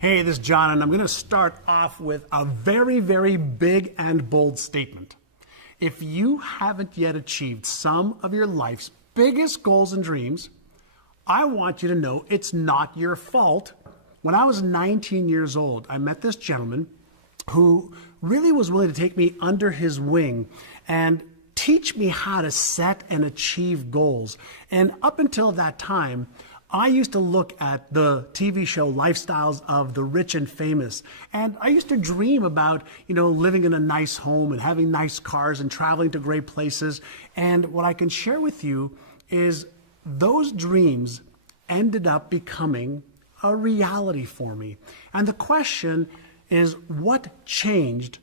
Hey, this is John, and I'm going to start off with a very, very big and bold statement. If you haven't yet achieved some of your life's biggest goals and dreams, I want you to know it's not your fault. When I was 19 years old, I met this gentleman who really was willing to take me under his wing and teach me how to set and achieve goals. And up until that time, I used to look at the TV show lifestyles of the rich and famous, and I used to dream about, living in a nice home and having nice cars and traveling to great places. And what I can share with you is those dreams ended up becoming a reality for me. And the question is, what changed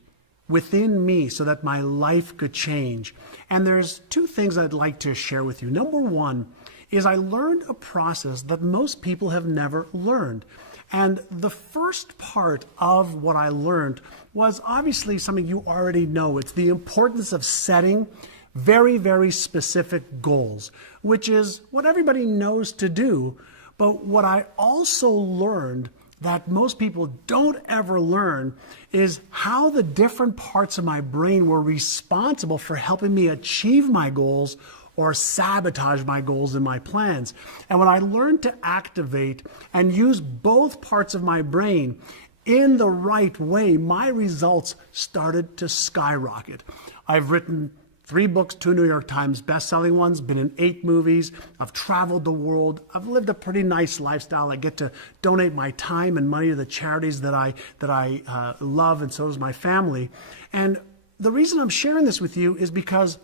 within me so that my life could change? And there's two things I'd like to share with you. Number one is I learned a process that most people have never learned. And the first part of what I learned was obviously something you already know. It's the importance of setting very, very specific goals, which is what everybody knows to do. But what I also learned that most people don't ever learn is how the different parts of my brain were responsible for helping me achieve my goals or sabotage my goals and my plans. And when I learned to activate and use both parts of my brain in the right way, my results started to skyrocket. I've written 3 books, 2 New York Times best-selling ones, been in 8 movies, I've traveled the world, I've lived a pretty nice lifestyle. I get to donate my time and money to the charities that I love, and so does my family. And the reason I'm sharing this with you is because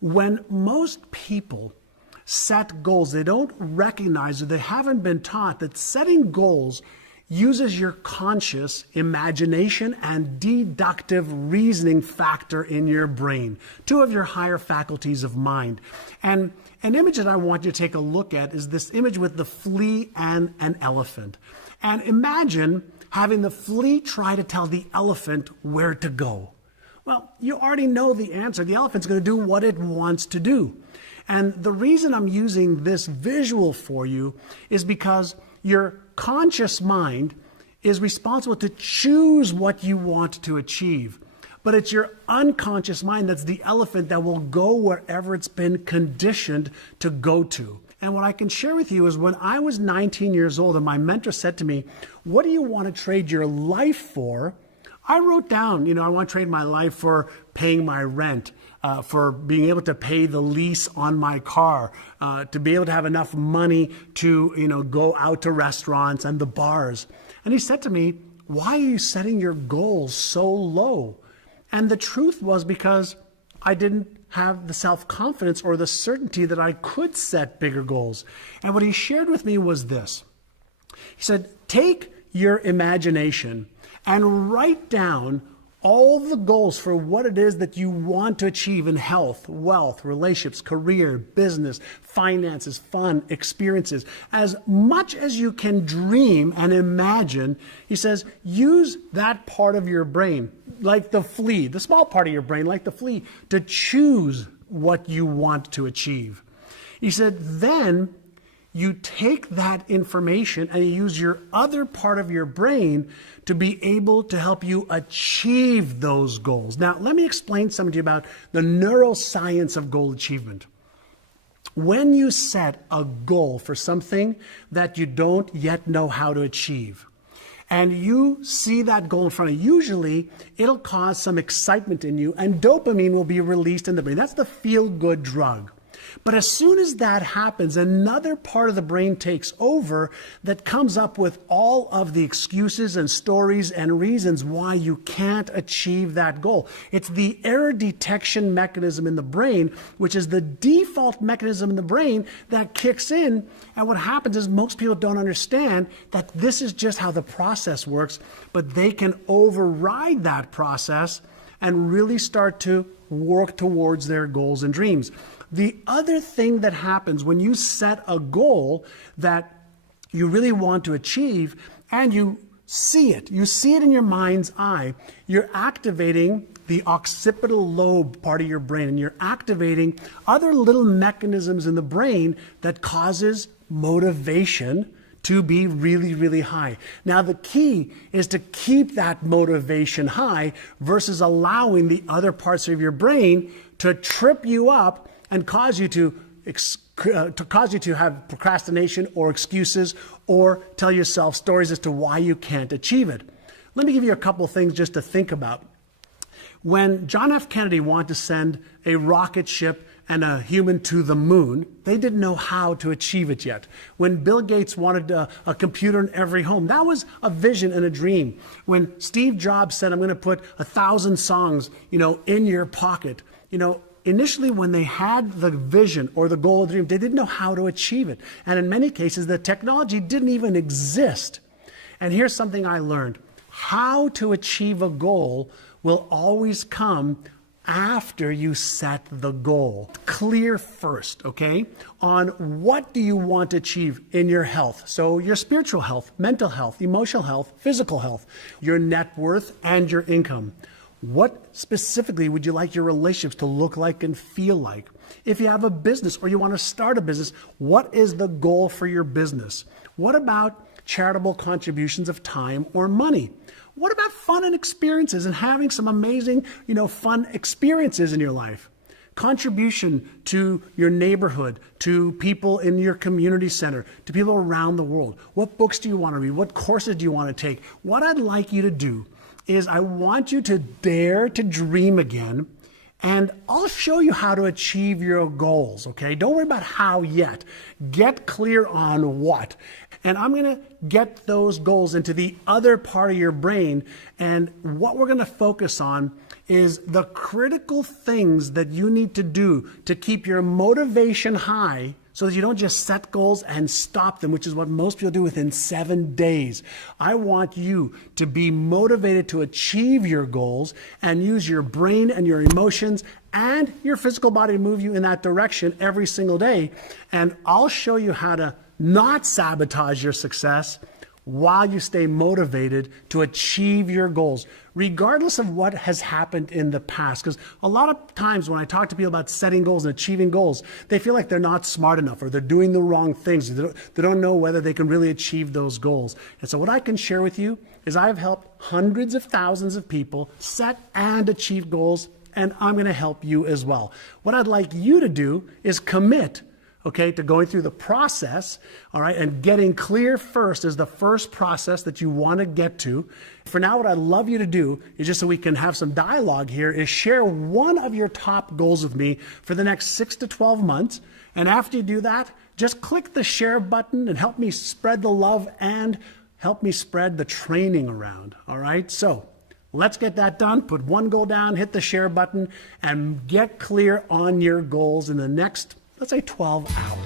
when most people set goals, they don't recognize or they haven't been taught that setting goals uses your conscious imagination and deductive reasoning factor in your brain, 2 of your higher faculties of mind. And an image that I want you to take a look at is this image with the flea and an elephant. And imagine having the flea try to tell the elephant where to go. Well, you already know the answer. The elephant's going to do what it wants to do. And the reason I'm using this visual for you is because your conscious mind is responsible to choose what you want to achieve. But it's your unconscious mind that's the elephant that will go wherever it's been conditioned to go to. And what I can share with you is when I was 19 years old and my mentor said to me, "What do you want to trade your life for?" I wrote down, I want to trade my life for paying my rent, for being able to pay the lease on my car, to be able to have enough money to, go out to restaurants and the bars. And he said to me, "Why are you setting your goals so low?" And the truth was because I didn't have the self-confidence or the certainty that I could set bigger goals. And what he shared with me was this. He said, take your imagination and write down all the goals for what it is that you want to achieve in health, wealth, relationships, career, business, finances, fun, experiences. As much as you can dream and imagine, he says, use that part of your brain, like the flea, the small part of your brain, like the flea, to choose what you want to achieve. He said, then you take that information and you use your other part of your brain to be able to help you achieve those goals. Now, let me explain something to you about the neuroscience of goal achievement. When you set a goal for something that you don't yet know how to achieve, and you see that goal in front of you, usually it'll cause some excitement in you, and dopamine will be released in the brain. That's the feel-good drug. But as soon as that happens, another part of the brain takes over that comes up with all of the excuses and stories and reasons why you can't achieve that goal. It's the error detection mechanism in the brain, which is the default mechanism in the brain that kicks in. And what happens is most people don't understand that this is just how the process works, but they can override that process and really start to work towards their goals and dreams. The other thing that happens when you set a goal that you really want to achieve and you see it in your mind's eye, you're activating the occipital lobe part of your brain, and you're activating other little mechanisms in the brain that causes motivation to be really, really high. Now, the key is to keep that motivation high versus allowing the other parts of your brain to trip you up and cause you to have procrastination or excuses or tell yourself stories as to why you can't achieve it. Let me give you a couple things just to think about. When John F. Kennedy wanted to send a rocket ship and a human to the moon, they didn't know how to achieve it yet. When Bill Gates wanted a computer in every home, that was a vision and a dream. When Steve Jobs said, I'm going to put 1,000 songs, in your pocket, initially when they had the vision or the goal or the dream, they didn't know how to achieve it. And in many cases, the technology didn't even exist. And here's something I learned. How to achieve a goal will always come after you set the goal. Clear first, okay, on what do you want to achieve in your health. So your spiritual health, mental health, emotional health, physical health, your net worth and your income. What specifically would you like your relationships to look like and feel like? If you have a business or you want to start a business, what is the goal for your business? What about charitable contributions of time or money? What about fun and experiences and having some amazing, fun experiences in your life? Contribution to your neighborhood, to people in your community center, to people around the world. What books do you want to read? What courses do you want to take? What I'd like you to do is I want you to dare to dream again, and I'll show you how to achieve your goals, okay? Don't worry about how yet. Get clear on what. And I'm going to get those goals into the other part of your brain, and what we're going to focus on is the critical things that you need to do to keep your motivation high so that you don't just set goals and stop them, which is what most people do within 7 days. I want you to be motivated to achieve your goals and use your brain and your emotions and your physical body to move you in that direction every single day. And I'll show you how to not sabotage your success while you stay motivated to achieve your goals, regardless of what has happened in the past. Because a lot of times when I talk to people about setting goals and achieving goals, they feel like they're not smart enough or they're doing the wrong things. They don't know whether they can really achieve those goals. And so what I can share with you is I've helped hundreds of thousands of people set and achieve goals, and I'm going to help you as well. What I'd like you to do is commit, okay, to going through the process, all right, and getting clear first is the first process that you want to get to. For now, what I'd love you to do is, just so we can have some dialogue here, is share one of your top goals with me for the next 6 to 12 months. And after you do that, just click the share button and help me spread the love and help me spread the training around, all right? So let's get that done. Put one goal down, hit the share button, and get clear on your goals in the next, let's say, 12 hours.